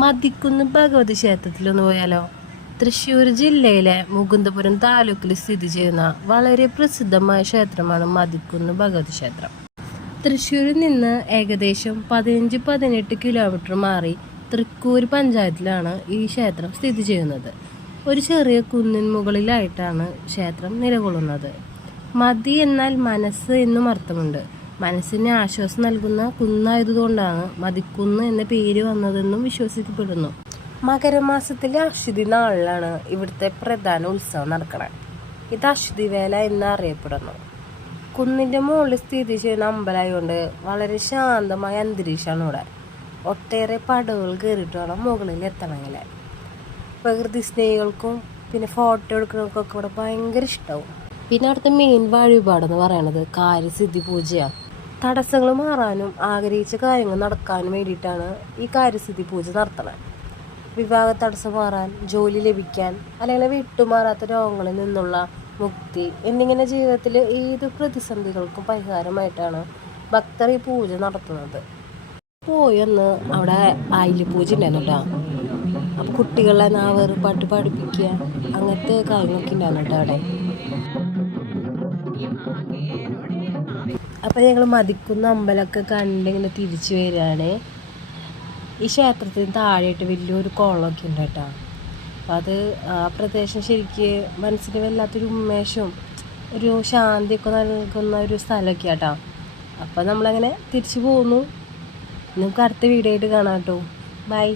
മതിക്കുന്ന് ഭഗവതി ക്ഷേത്രത്തിലൊന്ന് പോയാലോ? തൃശ്ശൂർ ജില്ലയിലെ മുകുന്ദപുരം താലൂക്കിൽ സ്ഥിതി ചെയ്യുന്ന വളരെ പ്രസിദ്ധമായ ക്ഷേത്രമാണ് മതിക്കുന്ന് ഭഗവതി ക്ഷേത്രം. തൃശ്ശൂരിൽ നിന്ന് ഏകദേശം 15-18 കിലോമീറ്റർ മാറി തൃക്കൂർ പഞ്ചായത്തിലാണ് ഈ ക്ഷേത്രം സ്ഥിതി ചെയ്യുന്നത്. ഒരു ചെറിയ കുന്നിൻ മുകളിലായിട്ടാണ് ക്ഷേത്രം നിലകൊള്ളുന്നത്. മതി എന്നാൽ മനസ്സ് എന്നും അർത്ഥമുണ്ട്. മനസ്സിന് ആശ്വാസം നൽകുന്ന കുന്നായതുകൊണ്ടാണ് മതിക്കുന്ന് എന്ന പേര് വന്നതെന്നും വിശ്വസിക്കപ്പെടുന്നു. മകരമാസത്തിലെ അശ്വതി നാളിലാണ് ഇവിടുത്തെ പ്രധാന ഉത്സവം നടക്കുന്നത്. ഇത് അശ്വതി വേല എന്നറിയപ്പെടുന്നു. കുന്നിൻ്റെ മുകളിൽ സ്ഥിതി ചെയ്യുന്ന അമ്പലമായതുകൊണ്ട് വളരെ ശാന്തമായ അന്തരീക്ഷമാണ് ഇവിടെ. ഒട്ടേറെ പടവുകൾ കയറിയിട്ട് വേണം മുകളിൽ എത്തണമെങ്കിൽ. പ്രകൃതി സ്നേഹികൾക്കും പിന്നെ ഫോട്ടോ എടുക്കുന്നവർക്കൊക്കെ ഇവിടെ ഭയങ്കര ഇഷ്ടമാവും. പിന്നെ അവിടുത്തെ മെയിൻ വഴിപാടെന്ന് പറയുന്നത് കാര്യസിദ്ധി പൂജയാണ്. തടസ്സങ്ങൾ മാറാനും ആഗ്രഹിച്ച കാര്യങ്ങൾ നടക്കാനും വേണ്ടിയിട്ടാണ് ഈ കാര്യസിദ്ധി പൂജ നടത്തുന്നത്. വിവാഹ തടസ്സം മാറാൻ, ജോലി ലഭിക്കാൻ, അല്ലെങ്കിൽ വിട്ടുമാറാത്ത രോഗങ്ങളിൽ നിന്നുള്ള മുക്തി എന്നിങ്ങനെ ജീവിതത്തിൽ ഏത് പ്രതിസന്ധികൾക്കും പരിഹാരമായിട്ടാണ് ഭക്തർ ഈ പൂജ നടത്തുന്നത്. പോയൊന്ന് അവിടെ ആയില്യ പൂജ ഉണ്ടായിരുന്നു കേട്ടോ. അപ്പം കുട്ടികളെ നാവേറ് പാട്ട് പഠിപ്പിക്കുക അങ്ങനത്തെ കാര്യങ്ങളൊക്കെ ഉണ്ടായിരുന്നു കേട്ടോ അവിടെ. അപ്പം ഞങ്ങൾ മതിക്കുന്ന അമ്പലമൊക്കെ കണ്ടിങ്ങനെ തിരിച്ചു വരികയാണ്. ഈ ക്ഷേത്രത്തിന് താഴെയായിട്ട് വലിയൊരു കുളമൊക്കെ ഉണ്ട് കേട്ടോ. അപ്പം അത് ആ പ്രദേശം ശരിക്ക് മനസ്സിന് വല്ലാത്തൊരു ഉന്മേഷവും ഒരു ശാന്തിയൊക്കെ നൽകുന്ന ഒരു സ്ഥലമൊക്കെ കേട്ടോ. അപ്പം നമ്മളങ്ങനെ തിരിച്ചു പോകുന്നു. നമുക്ക് അടുത്ത വീഡിയോ ആയിട്ട് കാണാം കേട്ടോ. ബൈ.